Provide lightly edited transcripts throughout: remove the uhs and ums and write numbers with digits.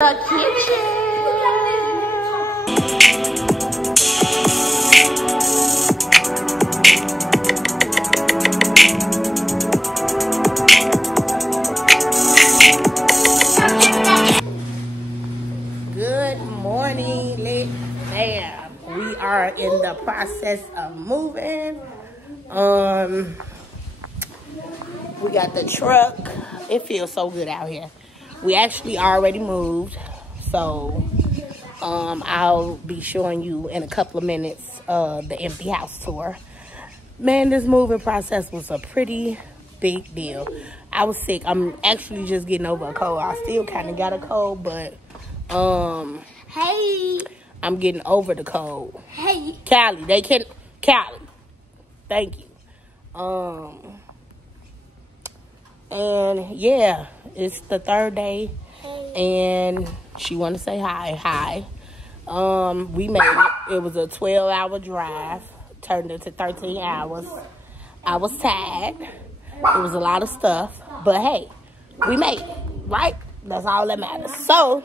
The kitchen. Good morning, ma'am. We are in the process of moving. We got the truck. It feels so good out here. We actually already moved, so I'll be showing you in a couple of minutes the empty house tour. Man, this moving process was a pretty big deal. I was sick. I'm actually just getting over a cold. I still kind of got a cold, but hey, I'm getting over the cold. Hey, Callie, Callie, thank you. And yeah, it's the third day, and she want to say hi. We made it. It was a 12-hour drive, turned into 13 hours. I was tired. It was a lot of stuff, but hey, we made it, right? That's all that matters. So,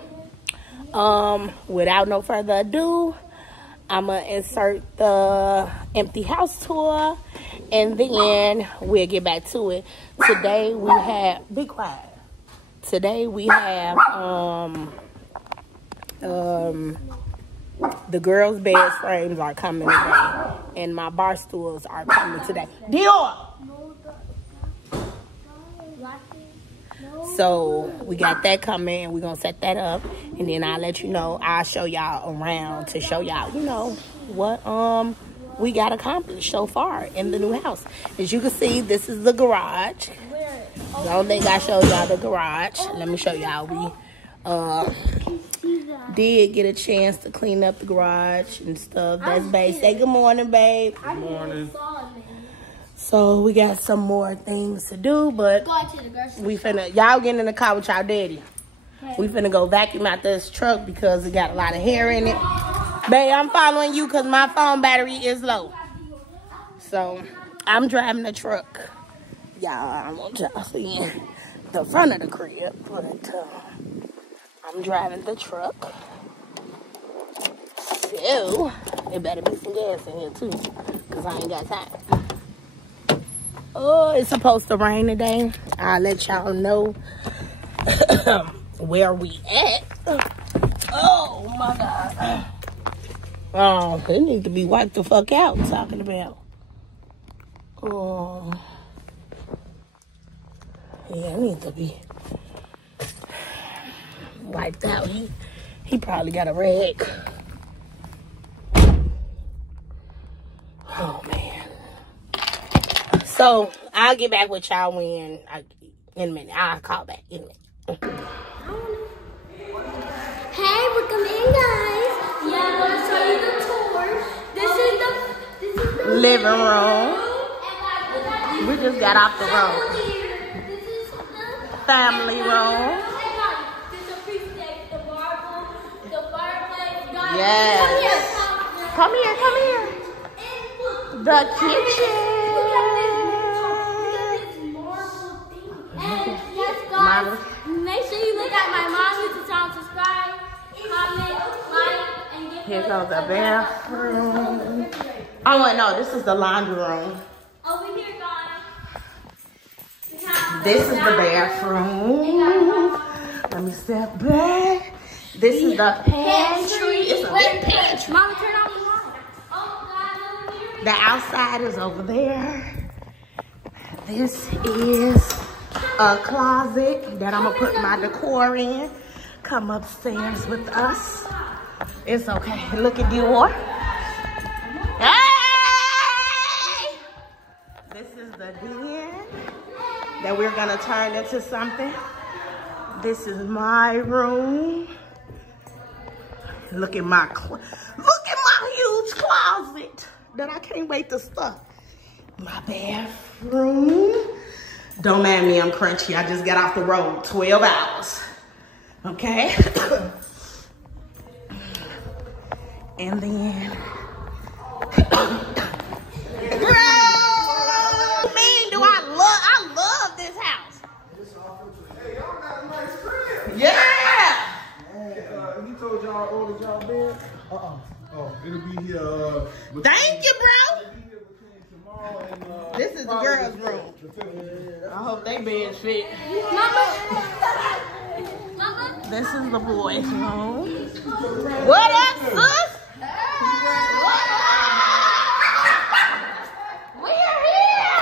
without no further ado, I'm gonna insert the empty house tour, and then we'll get back to it. Today we have, be quiet. Today we have the girls' bed frames are coming today, and my bar stools are coming today. Dior. So we got that coming, and we're gonna set that up, and then I'll let you know. I'll show y'all around to show y'all, you know, what we got accomplished so far in the new house. As you can see, this is the garage. I don't think I showed y'all the garage. Let me show y'all. We did get a chance to clean up the garage and stuff. That's babe. Say good morning, babe. Good morning. So we got some more things to do, but we finna, y'all getting in the car with y'all daddy. We finna go vacuum out this truck because it got a lot of hair in it. Babe, I'm following you because my phone battery is low. So I'm driving the truck. Y'all, I want y'all to see the front of the crib, but I'm driving the truck. So it better be some gas in here too, because I ain't got time. Oh, it's supposed to rain today. I'll let y'all know where we at. Oh my God. Oh, it needs to be wiped the fuck out. Talking about. Oh, yeah, it needs to be wiped out. He probably got a rag. Oh man. So I'll get back with y'all in a minute. I'll call back in a minute. Hey, welcome in, guys. Yeah, I'm gonna show you the tour. This is the Living room. We just got off the road. This is the Family room. This is the marble, the fireplace. Guys, Yes. Come here. Come here. The kitchen. Look at this marble thing. And yes, guys, make sure you look at my mom YouTube channel, subscribe, comment, like, and give Here goes the bathroom. Oh wait, no, this is the laundry room. over here, guys. We have This is the bathroom. Let me step back. This is the pantry. It's a big pantry. Mama, turn off the light. Oh, God, over here. The outside is over there. This is a closet that I'm gonna put my decor in. Come upstairs with us. It's okay. Look at Dior. Hey! This is the den that we're gonna turn into something. This is my room. Look at my huge closet that I can't wait to stuff. My bathroom. Don't mind me, I'm crunchy. I just got off the road, 12 hours. Okay? And then, I love this house. Hey, y'all got a nice crib. Yeah. told y'all I ordered y'all bed? Oh, it'll be here. Thank you, bro. It'll be here between tomorrow and This is the girls' room. I hope they beds fit. Mama. This is the boys' room. What up, sis? We're here.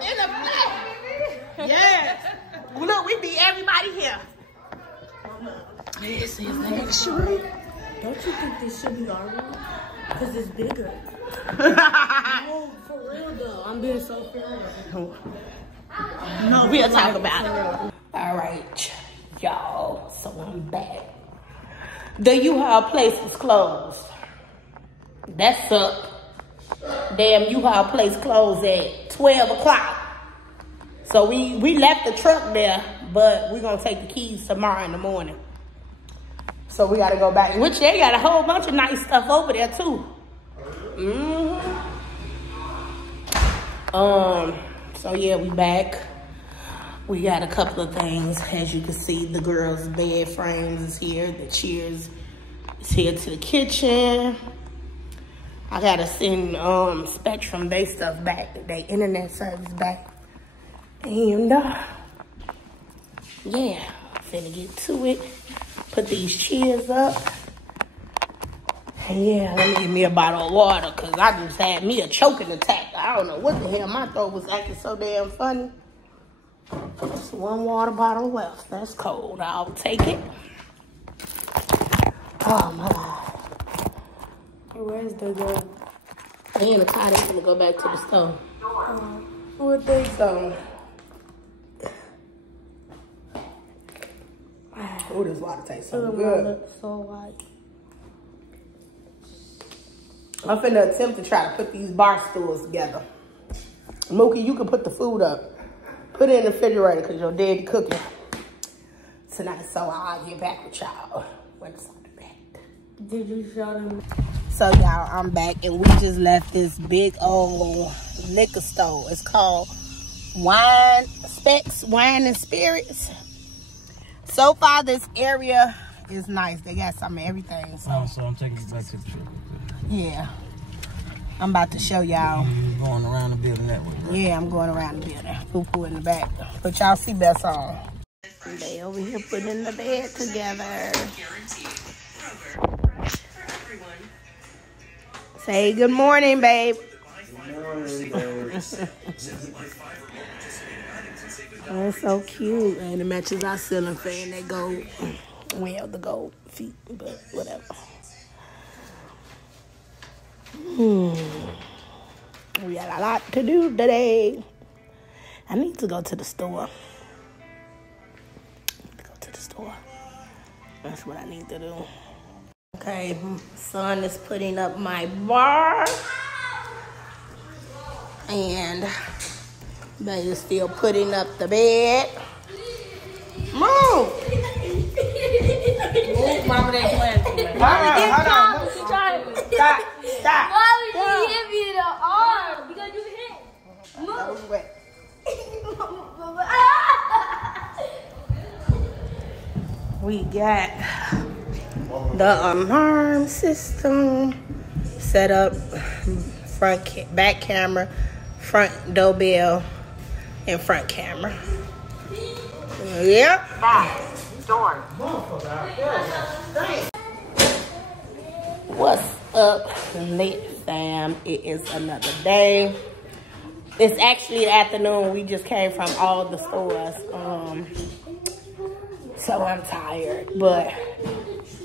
In the flesh. Yes. Look, we be everybody here. This is actually. Don't you think this should be our room? Because it's bigger. No, for real though. I'm being so fair. No, we'll talk about it. All right, y'all. So I'm back. The U-Haul place was closed. That sucked. Damn, U-Haul place closed at 12 o'clock. So we left the truck there, but we're going to take the keys tomorrow in the morning. So we got to go back. Which they got a whole bunch of nice stuff over there, too. So yeah, we back. We got a couple of things. As you can see, the girls' bed frames is here. The chairs is here to the kitchen. I gotta send Spectrum they stuff back, their internet service back. And yeah, finna get to it. Put these chairs up. And yeah, let me get me a bottle of water because I just had me a choking attack. I don't know what the hell, my throat was acting so damn funny. Just one water bottle left. That's cold. I'll take it. Oh my God. Where's the girl? They in the car. They gonna go back to the store. What they So, oh, this water tastes so good. So like. I'm finna attempt to try to put these bar stools together. Mookie, you can put the food up. Put it in the refrigerator because your daddy cooking tonight. So I'll get back with y'all when it's on the back. Did you show them? So y'all, I'm back and we just left this big old liquor store. It's called Wine and Spirits. So far this area is nice. They got some of everything. So I'm taking you back to the truck. Yeah. I'm about to show y'all. You going around the building that way, right? Yeah, I'm going around the building. Poo-poo in the back. Put y'all seatbelts on. They over here putting the bed together. Say good morning, babe. Good morning, babe. That's so cute. And it matches our ceiling fan. They go, well, the gold feet, but whatever. We got a lot to do today. I need to go to the store. That's what I need to do. Okay, son is putting up my bar. And baby's still putting up the bed. Move! Move, Mama, they playing too much. Hold on. Stop. Why would you give me the arm? Because you hit. Move. We got the alarm system set up, back camera, front doorbell, and front camera. Yep. Door. What's up, lit fam? It is another day. It's actually afternoon. We just came from all the stores. So I'm tired, but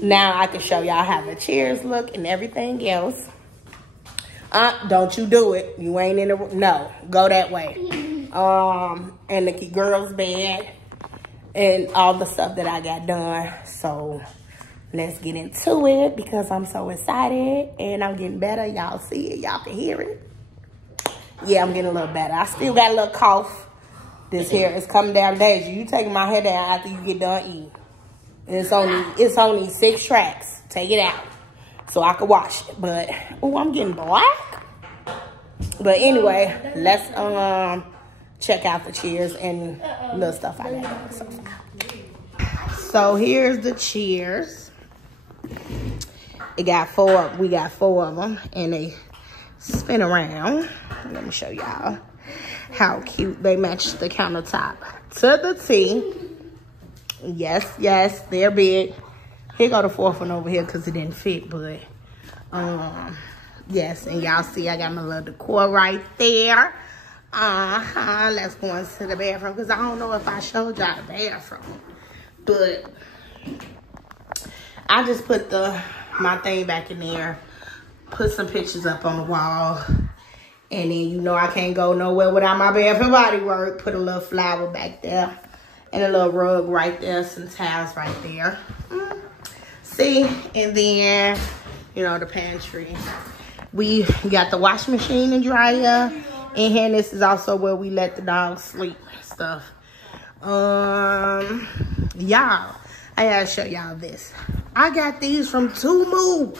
now I can show y'all how the chairs look and everything else. Don't you do it. You ain't in the, no, go that way. And the girls' bed and all the stuff that I got done. So let's get into it because I'm so excited and I'm getting better. Y'all see it, y'all can hear it. Yeah, I'm getting a little better. I still got a little cough. This hair is coming down days. You taking my hair down after you get done eating. It's only 6 tracks. Take it out so I can wash it. But oh, I'm getting black. But anyway, let's check out the chairs and little stuff I got. So here's the chairs. We got four of them, and they spin around. Let me show y'all how cute they match the countertop to the T. Yes, they're big. Here go the fourth one over here because it didn't fit, but yes, and y'all see I got my little decor right there. Let's go into the bathroom because I don't know if I showed y'all the bathroom, but I just put my thing back in there, put some pictures up on the wall, and then you know I can't go nowhere without my Bath and Body Works. Put a little flower back there and a little rug right there, some towels right there. See, and then you know the pantry. We got the washing machine and dryer in here. And this is also where we let the dogs sleep and stuff. Y'all, I gotta show y'all this. I got these from Temu.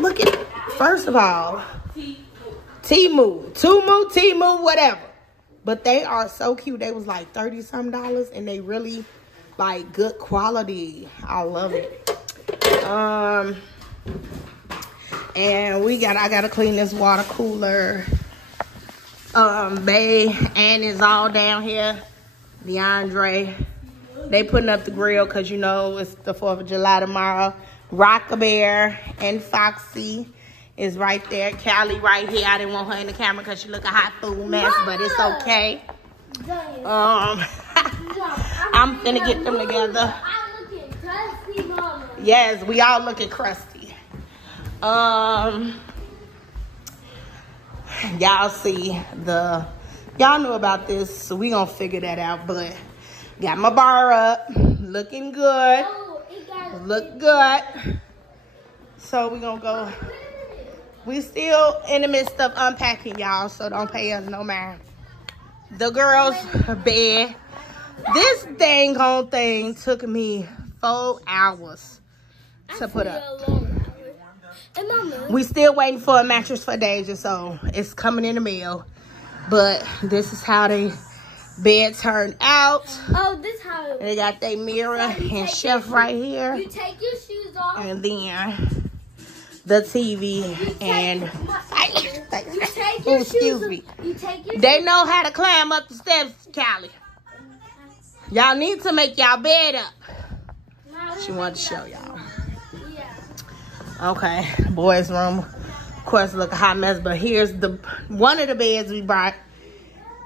Look at it. First of all, Temu, whatever. But they are so cute. They was like $30-something, and they really like good quality. I love it. And I gotta clean this water cooler. Bay and is all down here. DeAndre, they putting up the grill because you know it's the 4th of July tomorrow. Rock-A-Bear and Foxy is right there. Callie right here. I didn't want her in the camera because she look a hot food mess, but it's okay. I'm finna get them together. Yes, we all looking crusty. Y'all see y'all know about this, so we gonna figure that out. But got my bar up, looking good. Look good. So we gonna go. We still in the midst of unpacking, y'all, so don't pay us no mind. The girls' bed. This dang on thing took me 4 hours to put up. We still waiting for a mattress for Deja, so it's coming in the mail. But this is how the bed turned out. Oh, this how they got their mirror and shelf right here. You take your shoes off. And then the TV and excuse me. They know how to climb up the steps, Callie. Y'all need to make y'all bed up. She wanted to show y'all. Okay, boys' room. Of course, look a hot mess, but here's one of the beds we brought.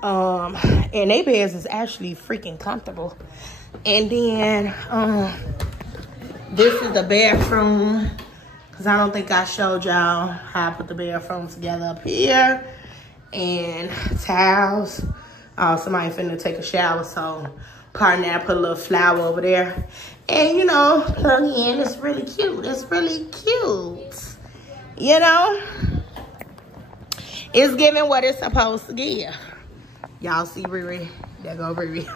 And their beds is actually freaking comfortable. And then this is the bathroom, because I don't think I showed y'all how I put the bathroom together up here. And towels. Somebody finna take a shower, so pardon that, I put a little flower over there. And you know, plug in. It's really cute. It's really cute. You know? It's giving what it's supposed to give. Y'all see Riri? There go Riri.